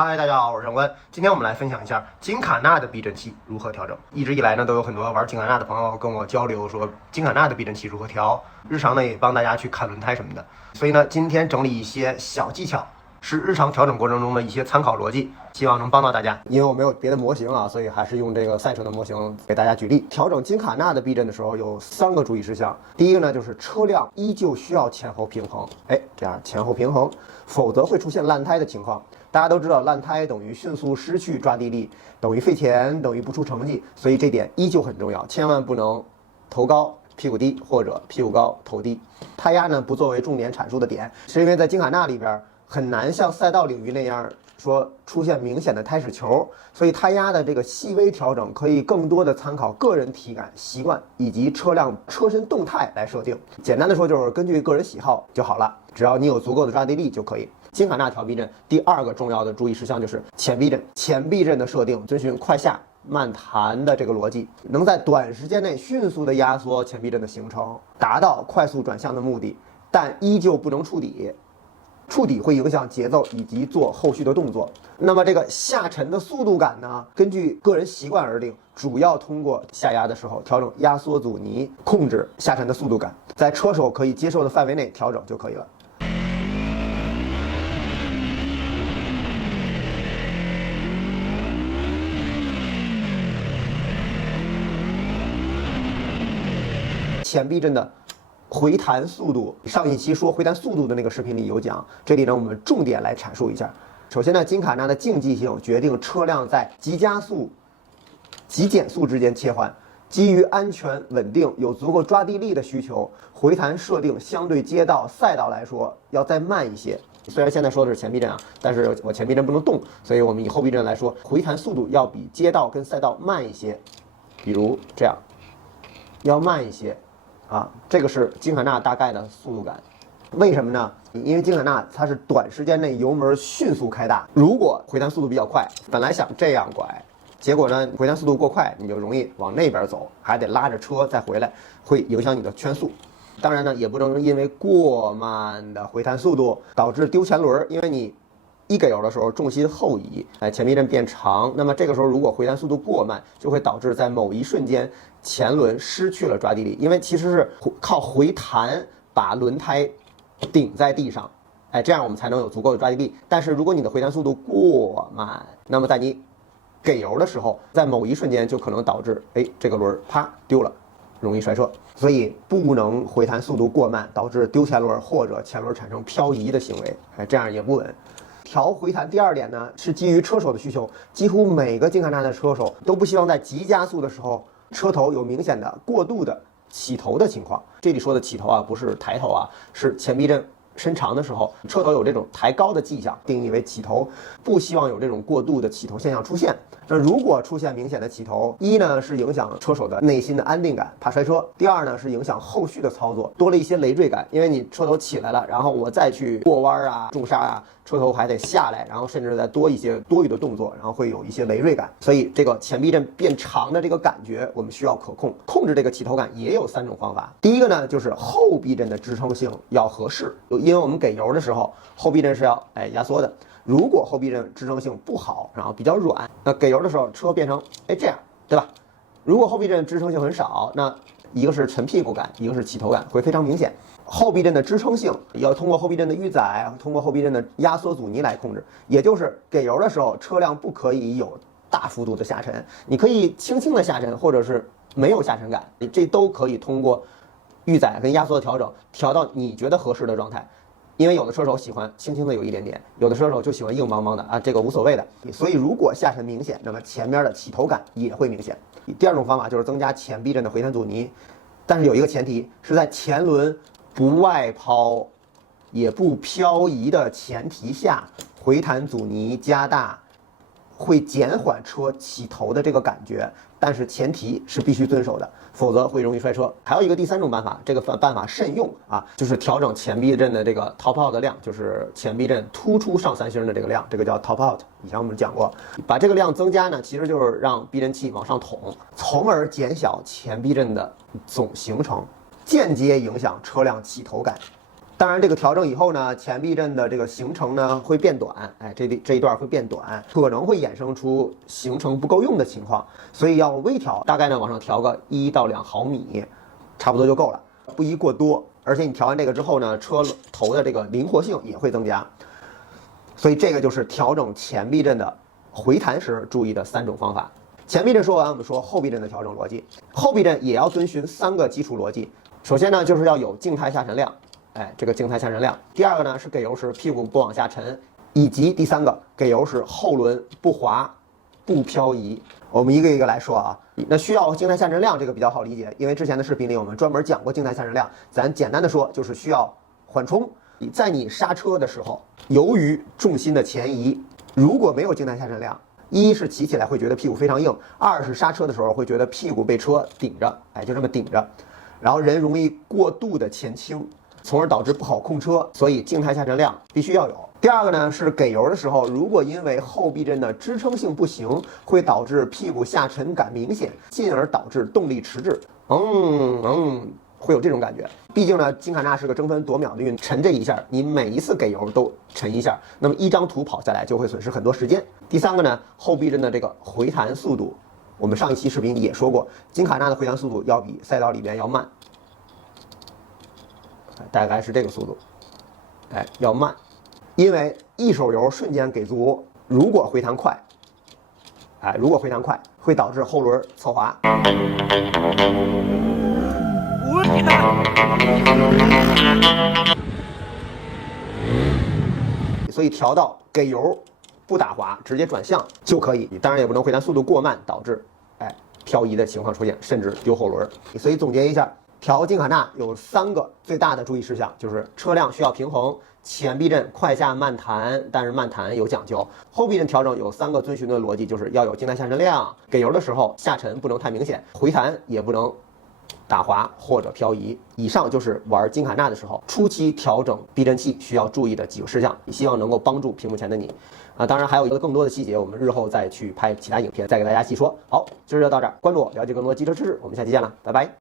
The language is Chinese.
嗨，大家好，我是陈坤。今天我们来分享一下金卡纳的避震器如何调整。一直以来呢，都有很多玩金卡纳的朋友跟我交流说金卡纳的避震器如何调，日常呢也帮大家去看轮胎什么的。所以呢，今天整理一些小技巧，是日常调整过程中的一些参考逻辑，希望能帮到大家。因为我没有别的模型啊，所以还是用这个赛车的模型给大家举例。调整金卡纳的避震的时候有3个注意事项。第一个呢，就是车辆依旧需要前后平衡，这样前后平衡，否则会出现烂胎的情况。大家都知道，烂胎等于迅速失去抓地力，等于费钱，等于不出成绩，所以这点依旧很重要，千万不能头高屁股低或者屁股高头低。胎压呢不作为重点阐述的点，是因为在金卡纳里边很难像赛道领域那样说出现明显的胎矢球，所以胎压的这个细微调整可以更多的参考个人体感习惯以及车辆车身动态来设定。简单的说就是根据个人喜好就好了，只要你有足够的抓地力就可以。金卡纳调避震第2个重要的注意事项就是前避震。前避震的设定遵循快下慢弹的这个逻辑，能在短时间内迅速的压缩前避震的形成，达到快速转向的目的，但依旧不能触底。触底会影响节奏以及做后续的动作。那么这个下沉的速度感呢，根据个人习惯而定，主要通过下压的时候调整压缩阻尼，控制下沉的速度感，在车手可以接受的范围内调整就可以了。前避震的回弹速度，上一期说回弹速度的那个视频里有讲，这里呢我们重点来阐述一下。首先呢，金卡纳的竞技性决定车辆在急加速、急减速之间切换，基于安全、稳定、有足够抓地力的需求，回弹设定相对街道、赛道来说要再慢一些。虽然现在说的是前避震啊，但是我前避震不能动，所以我们以后避震来说，回弹速度要比街道跟赛道慢一些，比如这样，要慢一些。这个是金卡纳大概的速度感。为什么呢？因为金卡纳它是短时间内油门迅速开大，如果回弹速度比较快，本来想这样拐，结果呢回弹速度过快，你就容易往那边走，还得拉着车再回来，会影响你的圈速。当然呢，也不能因为过慢的回弹速度导致丢前轮，因为你一给油的时候重心后移，前避震变长，那么这个时候如果回弹速度过慢，就会导致在某一瞬间前轮失去了抓地力，因为其实是靠回弹把轮胎顶在地上，这样我们才能有足够的抓地力。但是如果你的回弹速度过慢，那么在你给油的时候，在某一瞬间就可能导致这个轮啪丢了，容易摔车。所以不能回弹速度过慢导致丢前轮或者前轮产生漂移的行为，这样也不稳。调回弹第2点呢，是基于车手的需求，几乎每个金卡纳的车手都不希望在急加速的时候车头有明显的过度的起头的情况。这里说的起头啊，不是抬头啊，是前避震伸长的时候车头有这种抬高的迹象，定义为起头，不希望有这种过度的起头现象出现。那如果出现明显的起头，一呢是影响车手的内心的安定感，怕摔车；第2呢是影响后续的操作，多了一些累赘感，因为你车头起来了，然后我再去过弯啊、重刹啊，车头还得下来，然后甚至再多一些多余的动作，然后会有一些累赘感。所以这个前避震变长的这个感觉，我们需要可控。控制这个起头感也有3种方法。第一个呢，就是后避震的支撑性要合适，因为我们给油的时候，后避震是要压缩的。如果后避震支撑性不好，然后比较软，那给油的时候车变成这样，对吧？如果后避震支撑性很少，那一个是沉屁股感，一个是起头感，会非常明显。后避震的支撑性要通过后避震的预载，通过后避震的压缩阻尼来控制，也就是给油的时候车辆不可以有大幅度的下沉，你可以轻轻的下沉，或者是没有下沉感，这都可以通过预载跟压缩的调整调到你觉得合适的状态。因为有的车手喜欢轻轻的有一点点，有的车手就喜欢硬邦邦的啊，这个无所谓的。所以如果下沉明显，那么前面的起头感也会明显。第2种方法就是增加前避震的回弹阻尼，但是有一个前提是在前轮不外抛也不漂移的前提下，回弹阻尼加大会减缓车起头的这个感觉，但是前提是必须遵守的，否则会容易摔车。还有一个第3种办法，这个办法慎用啊，就是调整前避震的这个 top out 的量，就是前避震突出上3星的这个量，这个叫 top out。以前我们讲过，把这个量增加呢，其实就是让避震器往上捅，从而减小前避震的总行程，间接影响车辆起头感。当然，这个调整以后呢，前避震的这个行程呢会变短，哎，这一段会变短，可能会衍生出行程不够用的情况，所以要微调，大概呢往上调个1到2毫米，差不多就够了，不宜过多。而且你调完这个之后呢，车头的这个灵活性也会增加，所以这个就是调整前避震的回弹时注意的3种方法。前避震说完，我们说后避震的调整逻辑。后避震也要遵循3个基础逻辑，首先呢就是要有静态下沉量。哎，这个静态下沉量。第二个呢是给油时屁股不往下沉，以及第3个给油时后轮不滑、不漂移。我们一个一个来说啊。那需要静态下沉量这个比较好理解，因为之前的视频里我们专门讲过静态下沉量。咱简单的说，就是需要缓冲。在你刹车的时候，由于重心的前移，如果没有静态下沉量，一是骑起来会觉得屁股非常硬，二是刹车的时候会觉得屁股被车顶着，哎，就这么顶着，然后人容易过度的前倾。从而导致不好控车，所以静态下沉量必须要有。第二个呢是给油的时候，如果因为后避震的支撑性不行，会导致屁股下沉感明显，进而导致动力迟滞。会有这种感觉。毕竟呢，金卡纳是个争分夺秒的运动，沉这一下，你每一次给油都沉一下，那么一张图跑下来就会损失很多时间。第3个呢，后避震的这个回弹速度，我们上一期视频也说过，金卡纳的回弹速度要比赛道里边要慢。大概是这个速度，哎，要慢，因为一手油瞬间给足，如果回弹快，哎，如果回弹快，会导致后轮侧滑。所以调到给油不打滑，直接转向就可以。当然也不能回弹速度过慢，导致漂移的情况出现，甚至丢后轮。所以总结一下。调金卡纳有3个最大的注意事项，就是车辆需要平衡，前避震快下慢弹，但是慢弹有讲究。后避震调整有3个遵循的逻辑，就是要有静态下沉量，给油的时候下沉不能太明显，回弹也不能打滑或者漂移。以上就是玩金卡纳的时候初期调整避震器需要注意的几个事项，希望能够帮助屏幕前的你。当然还有一个更多的细节，我们日后再去拍其他影片，再给大家细说。好，今儿就到这儿，关注我，了解更多机车知识，我们下期见了，拜拜。